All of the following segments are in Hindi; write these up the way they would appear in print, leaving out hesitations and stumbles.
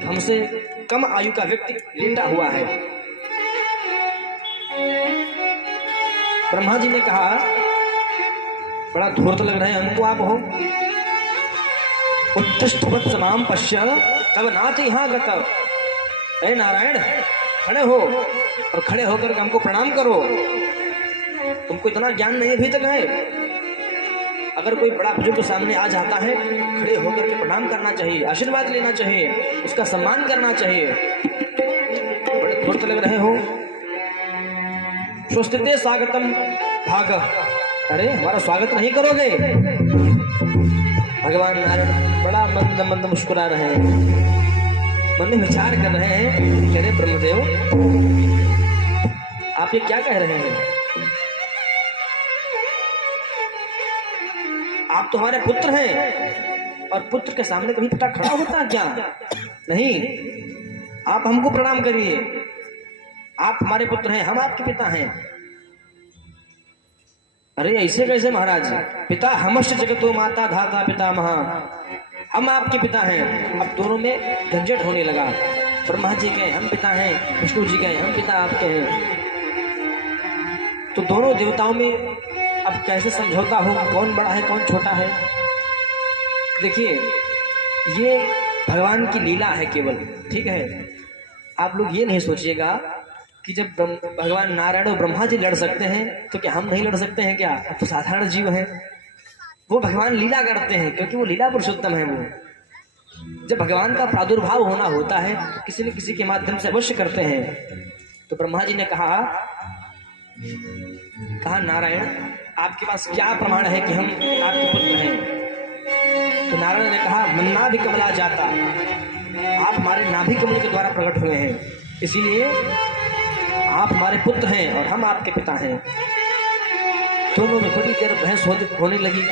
हमसे कम आयु का व्यक्ति लेटा हुआ है। ब्रह्मा जी ने कहा, बड़ा धूर्त लग रहे हैं हमको आप हो। उत्तिष्ठ वत्स माम पश्य तब नाथ यहाँ गत। अरे नारायण, खड़े हो और खड़े होकर हमको प्रणाम करो। तुमको इतना ज्ञान नहीं अभी तक है। अगर कोई बड़ा बुजुर्ग सामने आ जाता है, खड़े होकर के प्रणाम करना चाहिए, आशीर्वाद लेना चाहिए, उसका सम्मान करना चाहिए। बड़े धूर्त लग रहे हो। स्वस्तिते स्वागतम भाग। अरे हमारा स्वागत नहीं करोगे? भगवान नारायण बड़ा मंद मंद मुस्कुरा रहे हैं, मन में विचार कर रहे हैं। कह रहे ब्रह्मदेव, आप ये क्या कह रहे हैं? आप तो हमारे पुत्र हैं और पुत्र के सामने कभी पिता खड़ा होता है क्या? नहीं, आप हमको प्रणाम करिए। आप हमारे पुत्र हैं, हम आपके पिता हैं। अरे ऐसे कैसे महाराज? पिता हमश्च जगतो माता धाता पितामह, हम आपके पिता हैं। अब दोनों में झंझट होने लगा। ब्रह्मा जी के हम पिता हैं, विष्णु जी के हम पिता आपके हैं। तो दोनों देवताओं में अब कैसे समझौता हो, कौन बड़ा है कौन छोटा है? देखिए, ये भगवान की लीला है केवल, ठीक है। आप लोग ये नहीं सोचिएगा कि जब भगवान नारायण और ब्रह्मा जी लड़ सकते हैं तो क्या हम नहीं लड़ सकते हैं क्या? अब तो साधारण जीव हैं। वो भगवान लीला करते हैं क्योंकि वो लीला पुरुषोत्तम है। वो जब भगवान का प्रादुर्भाव होना होता है तो किसी न किसी के माध्यम से अवश्य करते हैं। तो ब्रह्मा जी ने कहा नारायण, आपके पास क्या प्रमाण है कि हम आपके पुत्र हैं? तो नारायण ने कहा, मन्ना भी कमला जाता, आप हमारे नाभि कमल के द्वारा प्रकट हुए हैं, इसीलिए आप हमारे पुत्र हैं और हम आपके पिता हैं। दोनों में बड़ी देर बहस होने लगी।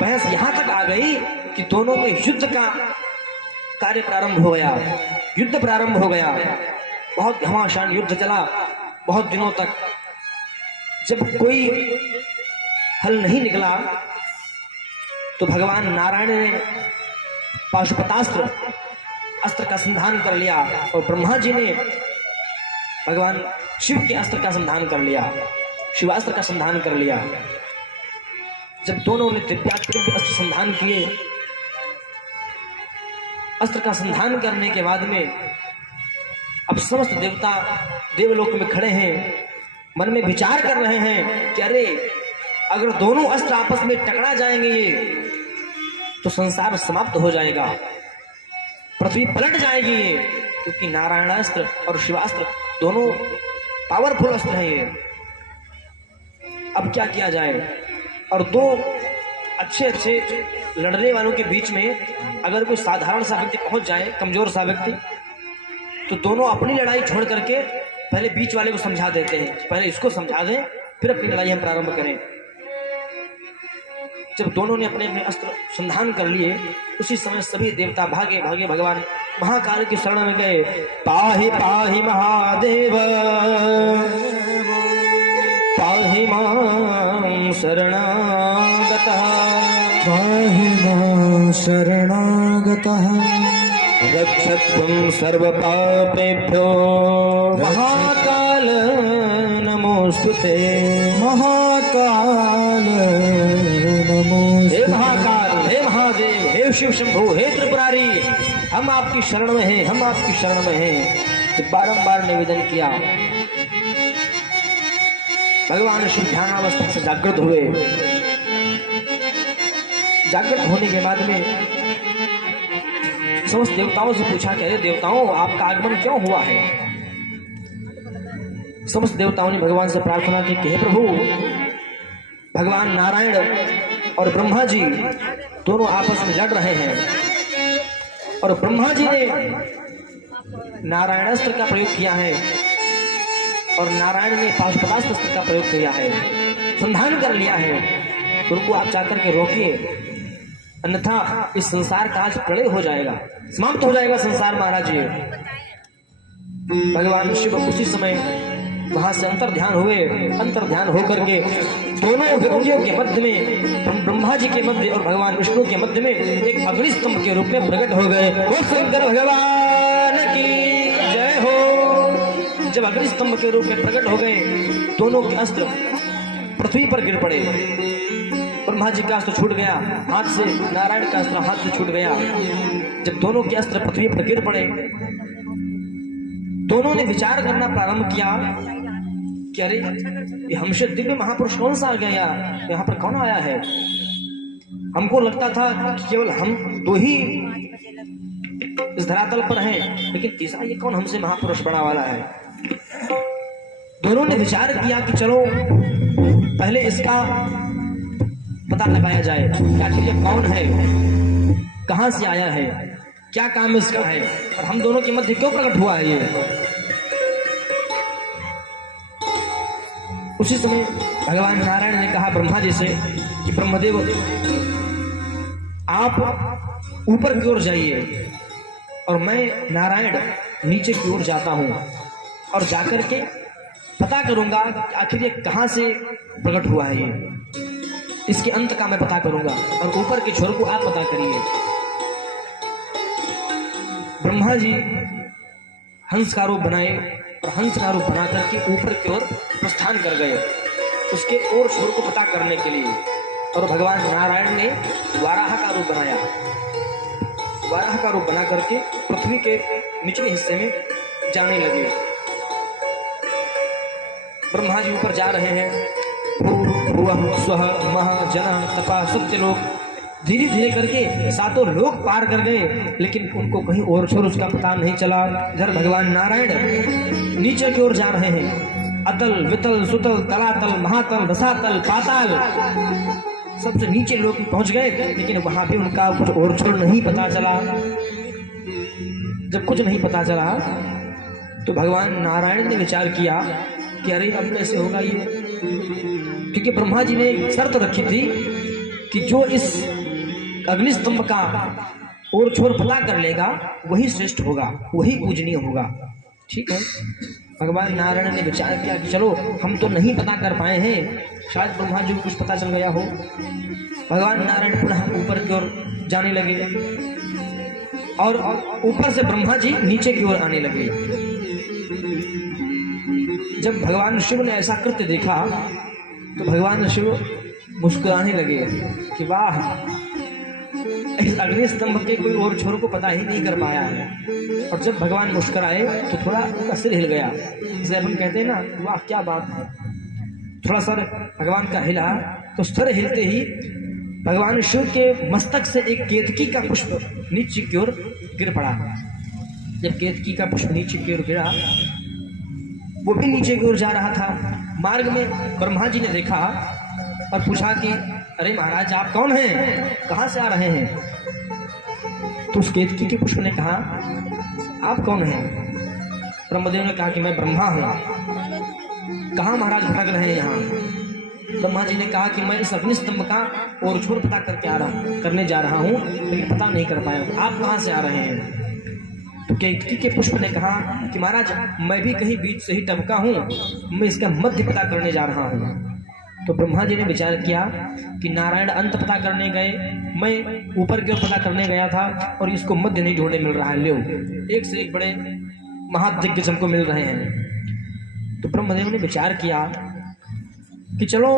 बहस यहां तक आ गई कि दोनों में युद्ध का कार्य प्रारंभ हो गया। युद्ध प्रारंभ हो गया। बहुत घमासान युद्ध चला बहुत दिनों तक। जब कोई हल नहीं निकला तो भगवान नारायण ने पाशुपतास्त्र अस्त्र का संधान कर लिया और ब्रह्मा जी ने भगवान शिव के अस्त्र का संधान कर लिया, शिवास्त्र का संधान कर लिया। जब दोनों ने दिव्यास्त्र अस्त्र संधान किए, अस्त्र का संधान करने के बाद में अब समस्त देवता देवलोक में खड़े हैं, मन में विचार कर रहे हैं कि अरे अगर दोनों अस्त्र आपस में टकरा जाएंगे ये तो संसार समाप्त हो जाएगा, पृथ्वी पलट जाएगी ये, क्योंकि नारायणास्त्र और शिवास्त्र दोनों पावरफुल अस्त्र हैं ये। अब क्या किया जाए? और दो अच्छे लड़ने वालों के बीच में अगर कोई साधारण सा व्यक्ति पहुंच जाए, कमजोर सा व्यक्ति, तो दोनों अपनी लड़ाई छोड़ करके पहले बीच वाले को समझा देते हैं, पहले इसको समझा दें फिर अपनी लड़ाई हम प्रारंभ करें। जब दोनों ने अपने अपने अस्त्र संधान कर लिए, उसी समय सभी देवता भागे भागे भगवान महाकाल की शरण में गए। पाहि पाहि महादेव पाहि मां शरणागतः, पाहि मां शरणागतः, रक्षत्वं सर्वपापेभ्यो महाकाल नमोस्तुते। महाकाल नमोस्तुते। हे महाकाल, हे महादेव, हे शिव शंभु, हे त्रिपुरारी, हम आपकी शरण में हैं, हम आपकी शरण में हैं। तो बारंबार निवेदन किया। भगवान शिव ध्यानावस्था से जागृत हुए। जागृत होने के बाद में समस्त देवताओं से पूछा कि अरे देवताओं, आपका आगमन क्यों हुआ है? समस्त देवताओं ने भगवान से प्रार्थना की कि हे प्रभु, भगवान नारायण और ब्रह्मा जी दोनों आपस में लड़ रहे हैं और ब्रह्मा जी ने नारायणास्त्र का प्रयोग किया है और नारायण ने पाशुपतास्त्र का प्रयोग किया है, संधान कर लिया है। उनको आप जाकर के रोकिए, अन्यथा इस संसार का आज प्रलय हो जाएगा, समाप्त हो जाएगा संसार महाराज जी। भगवान शिव उसी समय वहां से अंतर ध्यान हुए। अंतर ध्यान होकर के दोनों व्यक्तियों के मध्य में, ब्रह्मा जी के मध्य और भगवान विष्णु के मध्य में एक अग्निस्तंभ के रूप में प्रकट हो गए। वो शंकर भगवान की जय हो। जब अग्निस्तंभ के रूप में प्रकट हो गए, दोनों के अस्त्र पृथ्वी पर गिर पड़े। ब्रह्मा जी का अस्त्र छूट गया हाथ से, नारायण का अस्त्र हाथ से छूट गया। जब दोनों के अस्त्र पृथ्वी पर गिर पड़े, दोनों ने विचार करना प्रारंभ किया कि अरे ये हमसे दिव्य महापुरुष कौन सा आ गया, यहाँ पर कौन आया है। हमको लगता था कि केवल हम दो ही इस धरातल पर हैं, लेकिन तीसरा ये कौन हमसे महापुरुष बना वाला है। दोनों ने विचार किया कि चलो पहले इसका पता लगाया जाए कि आखिर ये कौन है, कहां से आया है, क्या काम इसका है और हम दोनों के मध्य क्यों प्रकट हुआ है ये। उसी समय भगवान नारायण ने कहा ब्रह्मा जी से कि ब्रह्मदेव आप ऊपर की ओर जाइए और मैं नारायण नीचे की ओर जाता हूं और जाकर के पता करूंगा कि आखिर ये कहां से प्रकट हुआ है, ये इसके अंत का मैं पता करूंगा और ऊपर के छोर को आप पता करिए। ब्रह्मा जी हंस का रूप बनाए और हंस का रूप बना करके ऊपर की ओर प्रस्थान कर गए उसके और छोर को पता करने के लिए। और भगवान नारायण ने वाराह का रूप बनाया। वाराह का रूप बना करके पृथ्वी के निचले हिस्से में जाने लगे। ब्रह्मा जी ऊपर जा रहे हैं, भूवः स्वः मह जन तपा सत्य लोक, धीरे धीरे करके सातों लोक पार कर गए, लेकिन उनको कहीं और छोर उसका पता नहीं चला। इधर भगवान नारायण नीचे की ओर जा रहे हैं। अतल वितल सुतल तलातल महातल रसातल पाताल, सबसे नीचे लोग पहुंच गए, लेकिन वहां भी उनका कुछ और छोर नहीं पता चला। जब कुछ नहीं पता चला तो भगवान नारायण ने विचार किया कि अरे अब कैसे होगा ये, क्योंकि ब्रह्मा जी ने एक शर्त रखी थी कि जो इस अग्निस्तंभ का और छोर पता कर लेगा वही श्रेष्ठ होगा, वही पूजनीय होगा। ठीक है, भगवान नारायण ने विचार किया कि चलो हम तो नहीं पता कर पाए हैं, शायद ब्रह्मा जी को कुछ पता चल गया हो। भगवान नारायण पुनः ऊपर की ओर जाने लगे और ऊपर से ब्रह्मा जी नीचे की ओर आने लगे। जब भगवान शिव ने ऐसा कृत्य देखा तो भगवान शिव मुस्कुराने लगे कि वाह, इस अग्निस्तंभ के कोई और छोर को पता ही नहीं कर पाया है। और जब भगवान मुस्कुराए तो थोड़ा उनका सिर हिल गया, जैसे अपन कहते हैं ना, वाह क्या बात है। थोड़ा सर भगवान का हिला तो सर हिलते ही भगवान शिव के मस्तक से एक केतकी का पुष्प नीचे की ओर गिर पड़ा। जब केतकी का पुष्प नीचे की ओर गिरा, वो भी नीचे की ओर जा रहा था। मार्ग में ब्रह्मा जी ने देखा और पूछा कि अरे महाराज आप कौन हैं, कहां से आ रहे हैं। तो उस केतकी के पुष्प ने कहा आप कौन हैं। ब्रह्मदेव ने कहा कि मैं ब्रह्मा हूं। कहां महाराज भटक रहे हैं यहाँ। ब्रह्मा जी ने कहा कि मैं इस अग्निस्तंभ का और छोर पता करने जा रहा हूँ, लेकिन पता नहीं कर पाया। आप कहाँ से आ रहे हैं। तो केतकी के पुष्प ने कहा कि महाराज मैं भी कहीं बीच से ही टपका हूँ, मैं इसका मध्य पता करने जा रहा हूँ। तो ब्रह्मा जी ने विचार किया कि नारायण अंत पता करने गए, मैं ऊपर की ओर पता करने गया था और इसको मध्य नहीं ढूंढने मिल रहा है। लो, एक से एक बड़े महादिग्गज हमको मिल रहे हैं। तो ब्रह्मदेव ने विचार किया कि चलो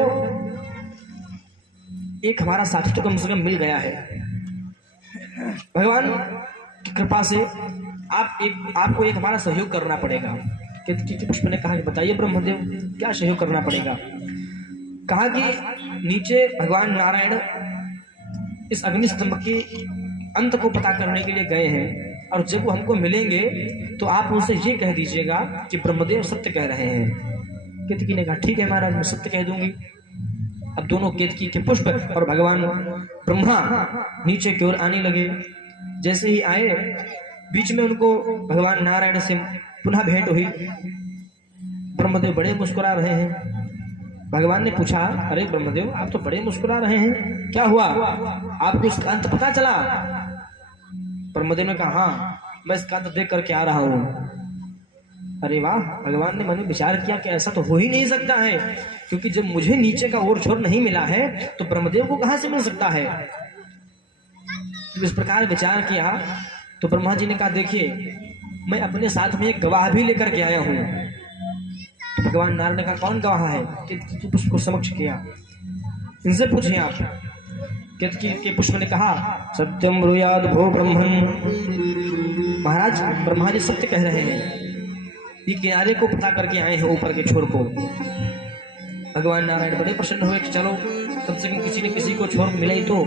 एक हमारा साथी तो कम से कम मिल गया है। भगवान की कृपा से आपको एक हमारा सहयोग करना पड़ेगा। केतकी पुष्प ने कहा कि बताइए ब्रह्मदेव क्या सहयोग करना पड़ेगा। कहा कि नीचे भगवान नारायण इस अग्निस्तंभ के अंत को पता करने के लिए गए हैं और जब वो हमको मिलेंगे तो आप उनसे ये कह दीजिएगा कि ब्रह्मदेव सत्य कह रहे हैं। केतकी ने कहा ठीक है महाराज, मैं सत्य कह दूंगी। अब दोनों केतकी के पुष्प और भगवान ब्रह्मा नीचे की ओर आने लगे। जैसे ही आए, बीच में उनको भगवान नारायण से पुनः भेंट हुई। ब्रह्मदेव बड़े मुस्कुरा रहे हैं। भगवान ने पूछा अरे ब्रह्मदेव आप तो बड़े मुस्कुरा रहे हैं, क्या हुआ, आपको इसका अंत पता चला। ब्रह्मदेव ने कहा हाँ, मैं इसका अंत देख करके आ रहा हूँ। अरे वाह, भगवान ने मन में विचार किया कि ऐसा तो हो ही नहीं सकता है, क्योंकि जब मुझे नीचे का और छोर नहीं मिला है तो ब्रह्मदेव को कहां से मिल सकता है। जब इस प्रकार विचार किया तो ब्रह्मा जी ने कहा, देखिए मैं अपने साथ में एक गवाह भी लेकर के आया हूं। तो भगवान नारायण ने कहा, कौन गवाह है? कि उसको समक्ष किया, इनसे पूछे आप। केतकी के पुष्प ने कहा, सत्यम ब्रूयाद भो ब्रह्मन। महाराज ब्रह्मा जी सत्य कह रहे हैं, ये किनारे को पता करके आए हैं, ऊपर के छोर को। भगवान नारायण बड़े प्रसन्न हुए कि चलो कम से कम किसी ने किसी को छोर मिला ही तो,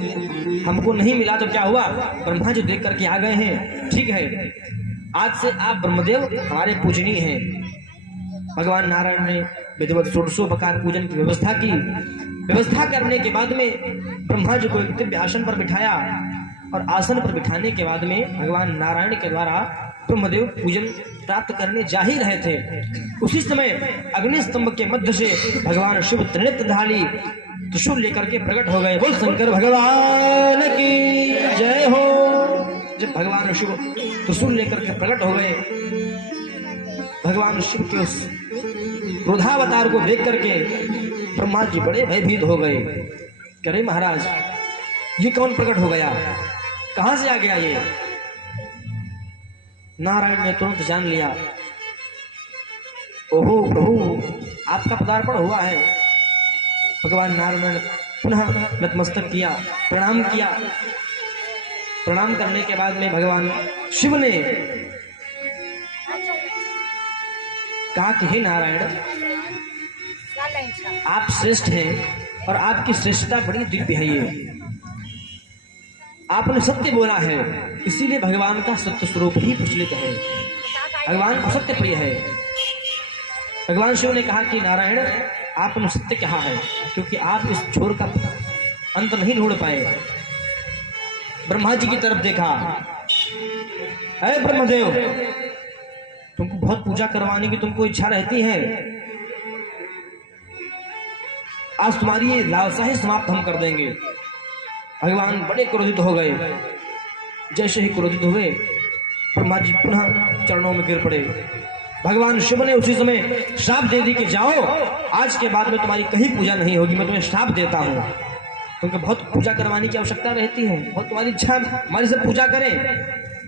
हमको नहीं मिला तो क्या हुआ, ब्रह्मा जी देख करके आ गए हैं, ठीक है आज से आप ब्रह्मदेव हमारे पूजनीय हैं। भगवान नारायण ने विधिवत 16 प्रकार पूजन की व्यवस्था की। व्यवस्था करने के बाद में ब्रह्मा जी को एक दिव्य आसन पर बिठाया, और आसन पर बिठाने के बाद में भगवान नारायण के द्वारा ब्रह्मदेव पूजन प्राप्त करने जा ही रहे थे। उसी समय अग्नि स्तंभ के मध्य से भगवान शिव त्रिनेत्रधारी त्रिशूल लेकर के प्रकट हो गए। बोल शंकर भगवान की जय हो। जब भगवान शिव त्रिशूल लेकर के प्रकट हो गए, भगवान शिव के उस क्रोधावतार को देख करके ब्रह्मा जी बड़े भयभीत हो गए। कह रहे महाराज ये कौन प्रकट हो गया, कहां से आ गया ये? नारायण ने तुरंत जान लिया, ओहो प्रभु आपका पदार्पण हुआ है। भगवान नारायण ने पुनः नतमस्तक किया, प्रणाम किया। प्रणाम करने के बाद में भगवान शिव ने कहा कि हे नारायण, आप श्रेष्ठ हैं और आपकी श्रेष्ठता बड़ी दिव्य है। ये आपने सत्य बोला है, इसीलिए भगवान का सत्य स्वरूप ही प्रचलित है, भगवान को सत्य प्रिय है। भगवान शिव ने कहा कि नारायण आपने सत्य कहा है, क्योंकि आप इस छोर का अंत नहीं ढूंढ पाए। ब्रह्मा जी की तरफ देखा, अरे ब्रह्मदेव तुमको बहुत पूजा करवाने की तुमको इच्छा रहती है, आज तुम्हारी ये लालसा ही समाप्त हम कर देंगे। भगवान बड़े क्रोधित हो गए। जैसे ही क्रोधित हुए ब्रह्मा जी पुनः चरणों में गिर पड़े। भगवान शिव ने उसी समय श्राप दे दी कि जाओ, आज के बाद में तुम्हारी कहीं पूजा नहीं होगी, मैं तुम्हें श्राप देता हूँ। तुमको बहुत पूजा करवाने की आवश्यकता रहती है, बहुत तुम्हारी इच्छा हमारी से पूजा करें,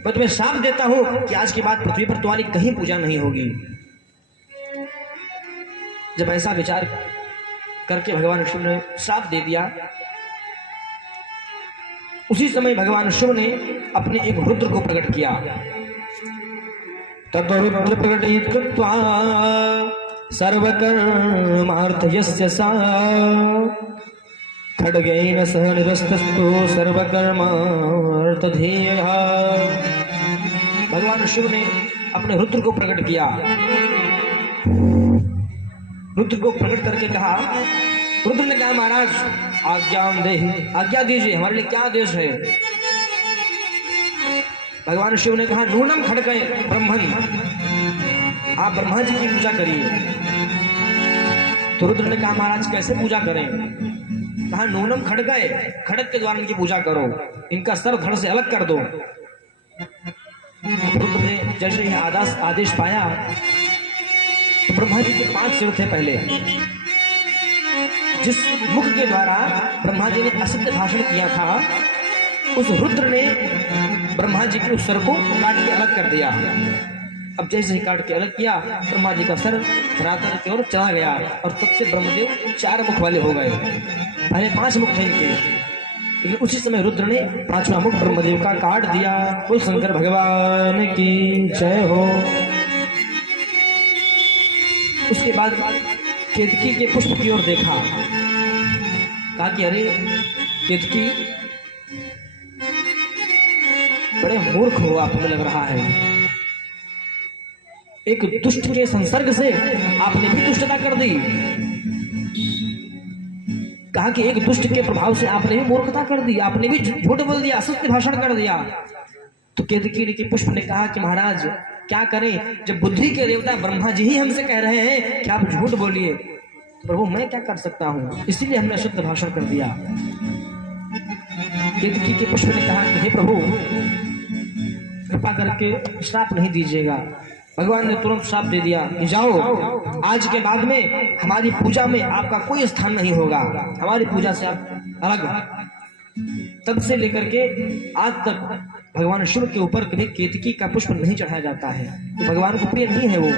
मैं तुम्हें श्राप देता हूँ कि आज के बाद पृथ्वी पर तुम्हारी कहीं पूजा नहीं होगी। जब ऐसा विचार करके भगवान शिव ने श्राप दे दिया, उसी समय भगवान शिव ने अपने एक रुद्र को प्रकट किया। तद्रुद्र प्रकटित कृत्वा सर्वकर्मार्थयस्य सा खड्गेन सह निरस्तस्तु सर्वकर्मार्थध्येयः। भगवान शिव ने अपने रुद्र को प्रकट किया। रुद्र को प्रकट करके कहा, रुद्र ने कहा महाराज आज्ञा दीजिए, हमारे लिए क्या आदेश है? भगवान शिव ने कहा नूनम खड़के ब्रह्मन, आप ब्रह्मा जी की पूजा करिए। तो रुद्र ने कहा महाराज कैसे पूजा करें? कहा नूनम खड़के, खड़क के द्वारा इनकी पूजा करो, इनका सर धड़ से अलग कर दो। रुद्र ने जैसे ही आदेश पाया तो ब्रह्मा जी के 5 सिर थे पहले, जिस मुख के द्वारा ब्रह्मा जी ने असत्य भाषण किया था, उस रुद्र ने ब्रह्मा जी के उस सर को काट के अलग कर दिया। अब जैसे ही काट के अलग किया, ब्रह्मा जी का सर धरातल की ओर चला गया, और तब से ब्रह्मदेव 4 मुख वाले हो गए। पहले 5 मुख थे इनके, लेकिन उसी समय रुद्र ने 5वां मुख ब्रह्मदेव का काट दिया। बोल शंकर भगवान की जय हो। उसके बाद केतकी के पुष्प की ओर देखा, कहा कि अरे केतकी बड़े मूर्ख हो आप, हमें लग रहा है। एक दुष्ट के संसर्ग से आपने भी दुष्टता कर दी। कहा कि एक दुष्ट के प्रभाव से आपने भी मूर्खता कर दी, आपने भी झूठ बोल दिया, असत्य भाषण कर दिया। तो केतकी के पुष्प ने कहा कि महाराज क्या करें, जब बुद्धि के देवता ब्रह्मा जी ही हमसे कह रहे हैं कि आप झूठ बोलिए, तो प्रभु मैं क्या कर सकता हूं, इसीलिए हमने अशुद्ध भाषण कर दिया। केतकी के पुष्प ने कहा कि हे प्रभु कृपा करके श्राप नहीं दीजिएगा, भगवान ने तुरंत श्राप दे दिया कि जाओ, आज के बाद में हमारी पूजा में आपका कोई स्थान नहीं होगा, हमारी पूजा से आप अलग। तब से लेकर के आज तक भगवान शिव के ऊपर कभी केतकी का पुष्प नहीं चढ़ाया जाता है, तो भगवान को प्रिय नहीं है वो।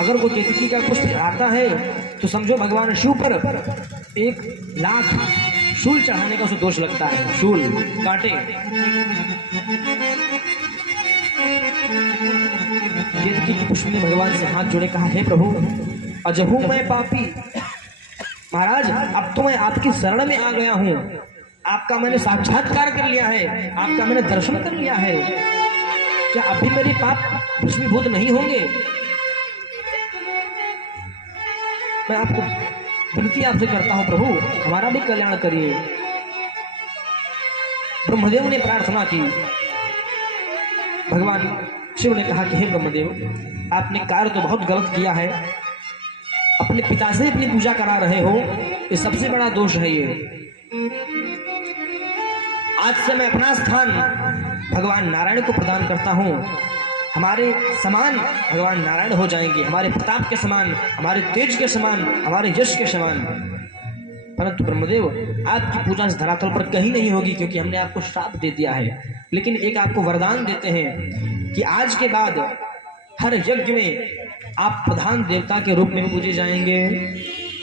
अगर वो केतकी का पुष्प आता है तो समझो भगवान शिव पर 1,00,000 शूल चढ़ाने का उसे दोष लगता है, शूल कांटे। केतकी के पुष्प ने भगवान से हाथ जोड़े कहा, हे प्रभु, अजहू मैं पापी, महाराज अब तो मैं आपकी शरण में आ गया हूँ, आपका मैंने साक्षात्कार कर लिया है, आपका मैंने दर्शन कर लिया है, क्या अभी मेरे पाप भस्मीभूत नहीं होंगे? मैं आपको विनती आपसे करता हूं प्रभु, हमारा भी कल्याण करिए। ब्रह्मदेव ने प्रार्थना की। भगवान शिव ने कहा कि हे ब्रह्मदेव, आपने कार्य तो बहुत गलत किया है, अपने पिता से अपनी पूजा करा रहे हो, ये सबसे बड़ा दोष है ये। आज से मैं अपना स्थान भगवान नारायण को प्रदान करता हूं, हमारे समान भगवान नारायण हो जाएंगे, हमारे प्रताप के समान, हमारे तेज के समान, हमारे यश के समान। परंतु ब्रह्मदेव, आपकी पूजा इस धरातल पर कहीं नहीं होगी, क्योंकि हमने आपको श्राप दे दिया है। लेकिन एक आपको वरदान देते हैं कि आज के बाद हर यज्ञ में आप प्रधान देवता के रूप में पूजे जाएंगे।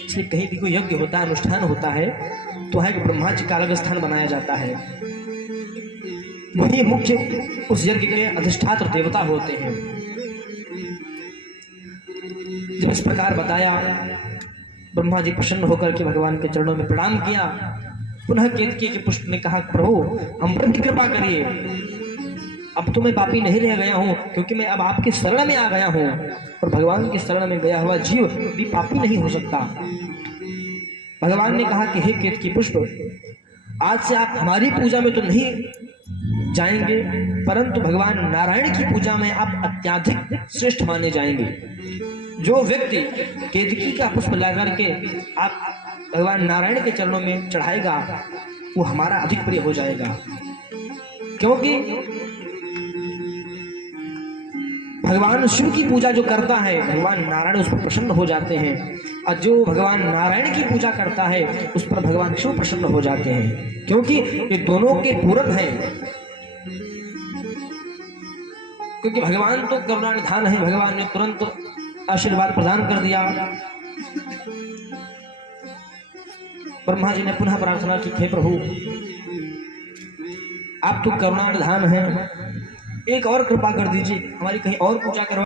इसलिए कहीं भी कोई यज्ञ होता है, अनुष्ठान होता है, तो है कि ब्रह्मा जी का अलग स्थान बनाया जाता है, वही मुख्य उस यज्ञ के अधिष्ठात्र देवता होते हैं। जब इस प्रकार बताया, ब्रह्मा जी प्रसन्न होकर के भगवान के चरणों में प्रणाम किया। पुनः केतकी के पुष्प ने कहा, प्रभु हम पर कृपा करिए, अब तो मैं पापी नहीं रह गया हूँ, क्योंकि मैं अब आपकी शरण में आ गया हूँ, और भगवान की शरण में गया हुआ जीव भी पापी नहीं हो सकता। भगवान ने कहा कि हे केतकी पुष्प, आज से आप हमारी पूजा में तो नहीं जाएंगे, परंतु भगवान नारायण की पूजा में आप अत्यधिक श्रेष्ठ माने जाएंगे। जो व्यक्ति केतकी का पुष्प ला करके आप भगवान नारायण के चरणों में चढ़ाएगा, वो हमारा अधिक प्रिय हो जाएगा, क्योंकि भगवान शिव की पूजा जो करता है, भगवान नारायण उस पर प्रसन्न हो जाते हैं, और जो भगवान नारायण की पूजा करता है उस पर भगवान शिव प्रसन्न हो जाते हैं, क्योंकि ये दोनों के पूरक हैं। क्योंकि भगवान तो करुणानिधान है, भगवान ने तुरंत आशीर्वाद प्रदान कर दिया। ब्रह्मा जी ने पुनः प्रार्थना की, हे प्रभु आप तो करुणानिधान हैं, एक और कृपा कर दीजिए, हमारी कहीं और पूजा करो।